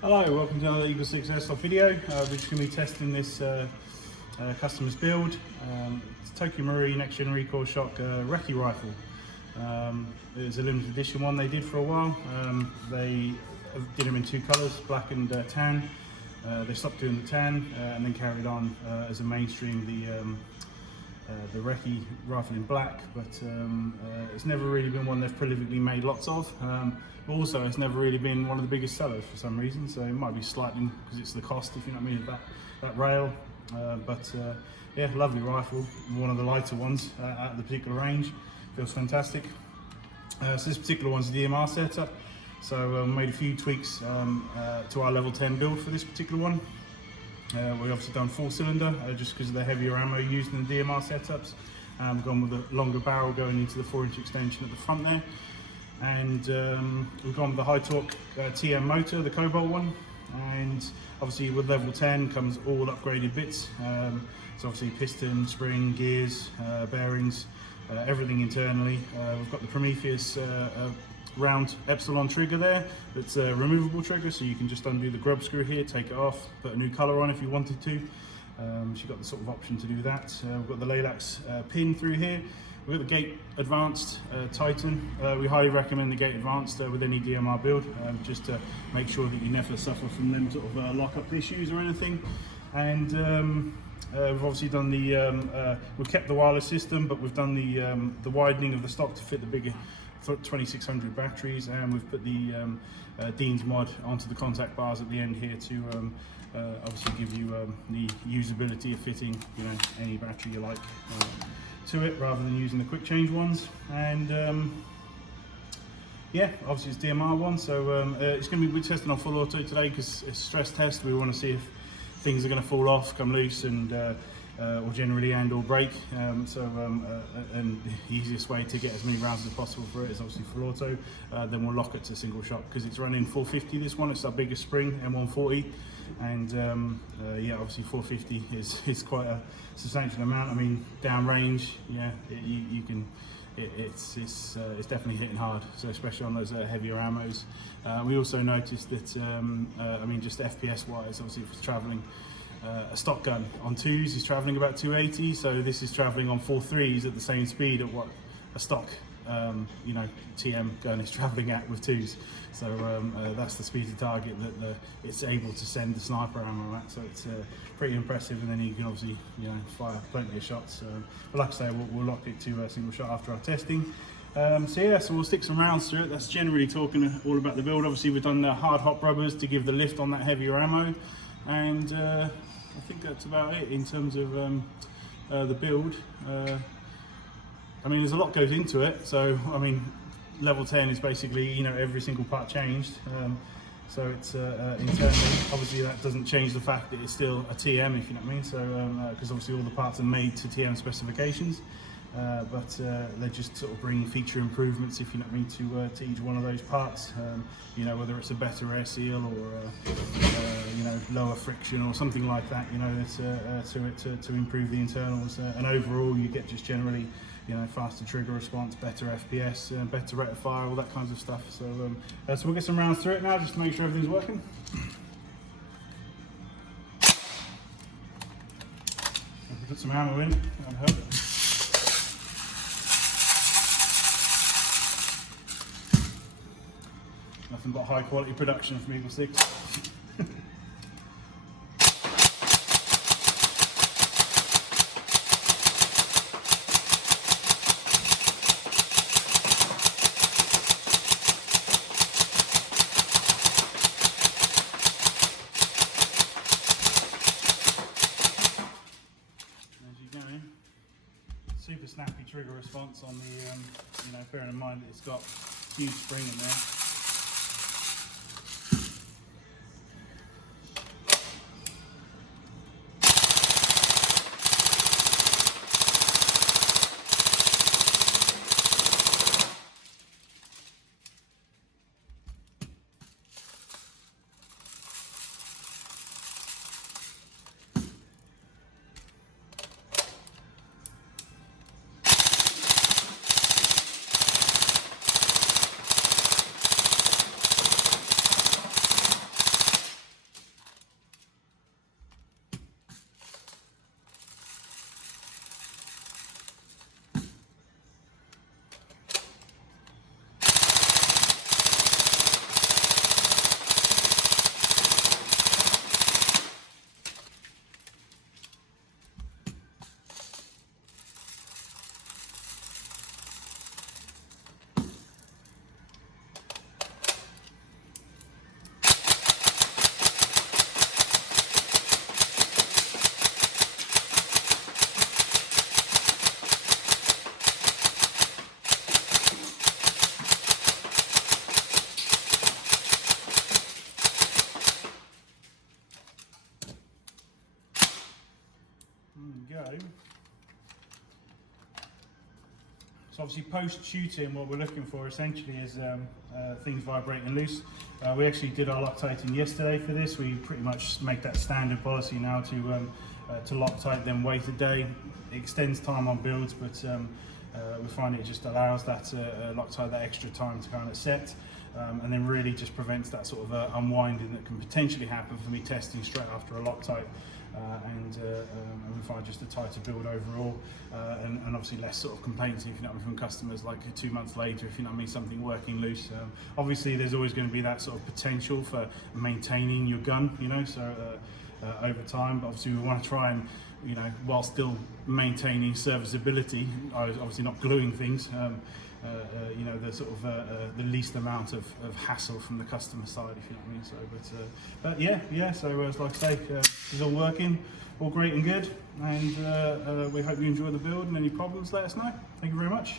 Hello, welcome to another Eagle6 Airsoft video. We're just going to be testing this customer's build. It's Tokyo Marine Next Gen Recoil Shock RECCE rifle. It was a limited edition one they did for a while. They did them in two colours, black and tan. They stopped doing the tan and then carried on as a mainstream the RECCE rifle in black, but it's never really been one they've prolifically made lots of. But also it's never really been one of the biggest sellers for some reason, so it might be slightly because it's the cost, if you know what I mean, that rail. Yeah, lovely rifle, one of the lighter ones out of the particular range. Feels fantastic. So this particular one's a DMR setup, so made a few tweaks to our level 10 build for this particular one. We've obviously done 4-cylinder just because of the heavier ammo used in the DMR setups. We've gone with a longer barrel going into the 4-inch extension at the front there. And we've gone with the high torque TM motor, the Cobalt one. And obviously with level 10 comes all upgraded bits. So obviously piston, spring, gears, bearings, everything internally. We've got the Prometheus round epsilon trigger there. It's a removable trigger, so you can just undo the grub screw here, take it off, put a new colour on if you wanted to. So you've got the sort of option to do that. We've got the Laylax pin through here. We've got the Gate Advanced Titan. We highly recommend the Gate Advanced with any DMR build, just to make sure that you never suffer from them sort of lock-up issues or anything. And we've obviously done the, we've kept the wireless system, but we've done the widening of the stock to fit the bigger 2600 batteries, and we've put the Dean's mod onto the contact bars at the end here to obviously give you the usability of fitting, you know, any battery you like to it, rather than using the quick change ones. And yeah, obviously it's DMR one, so it's going to be testing on full auto today because it's a stress test. We want to see if things are going to fall off, come loose, and or generally or break. And the easiest way to get as many rounds as possible for it is obviously full auto. Then we'll lock it to single shot because it's running 450. This one, it's our biggest spring, M140, and yeah, obviously 450 is quite a substantial amount. I mean, downrange, yeah, you can. It's definitely hitting hard, so especially on those heavier ammos. We also noticed that, I mean, just FPS wise, obviously if it's travelling, a stock gun on 2s is travelling about 280, so this is travelling on 4.3s at the same speed at what a stock you know, TM gun is travelling at with 2s. So that's the speed to target that it's able to send the sniper ammo at, so it's pretty impressive. And then you can obviously, you know, fire plenty of shots. But like I say, we'll lock it to a single shot after our testing. So yeah, so we'll stick some rounds through it. That's generally talking all about the build. Obviously we've done the hard hop rubbers to give the lift on that heavier ammo, and I think that's about it in terms of the build. I mean, there's a lot goes into it, so I mean, level 10 is basically, you know, every single part changed. So it's internally, obviously that doesn't change the fact that it's still a TM, if you know what I mean. So because obviously all the parts are made to TM specifications, but they just sort of bring feature improvements, if you know what I mean, to each one of those parts. You know, whether it's a better air seal or you know, lower friction or something like that. You know, to improve the internals, and overall you get just generally, you know, faster trigger response, better FPS, better rate of fire, all that kinds of stuff. So, so we'll get some rounds through it now, just to make sure everything's working. Put some ammo in, that'll help. Nothing but high quality production from Eagle6. Super snappy trigger response on the, you know, bearing in mind that it's got huge spring in there. So obviously post-shooting, what we're looking for essentially is things vibrating loose. We actually did our Loctiting yesterday for this. We pretty much make that standard policy now to Loctite, then wait a day. It extends time on builds, but we find it just allows that Loctite that extra time to kind of set, and then really just prevents that sort of unwinding that can potentially happen for me testing straight after a Loctite. And we find just a tighter build overall, and obviously less sort of complaints, if you know, from customers like 2 months later, if you know what I mean, something working loose. Obviously there's always going to be that sort of potential for maintaining your gun, you know, so over time, but obviously we want to try and, you know, while still maintaining serviceability, obviously not gluing things, you know, the sort of the least amount of hassle from the customer side, if you know what I mean. So, but yeah. So like I say, it's all working, all great and good, and we hope you enjoy the build. And any problems, let us know. Thank you very much.